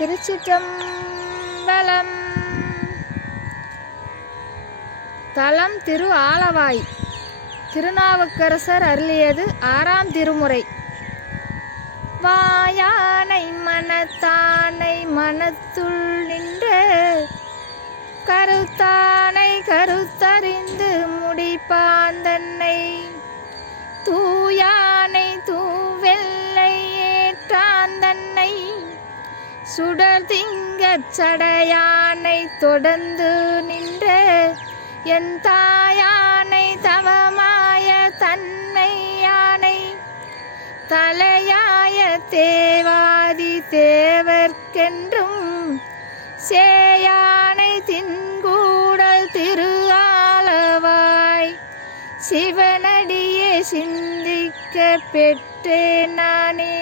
திருச்சிற்றம்பலம். தலம் திரு ஆலவாய். திருநாவுக்கரசர் அருளியது 6ஆம் திருமுறை. வாயானை மனத்தானை மனத்துள் நின்ற கருத்தானை கருத்தறிந்து முடிப்பாந்தன்னை தூயானை தூவெல்லை ஏற்றாந்தன்னை சுடர் திங்கச் சடையானை தொடர்ந்து நின்ற என் தாயானை தவமாய தன்மை யானை தலையாய தேவாதி தேவர்க்கென்றும் சேயானை தின்கூடல் திரு ஆலவாய் சிவனடியே சிந்திக்க பெற்றேன் நானே.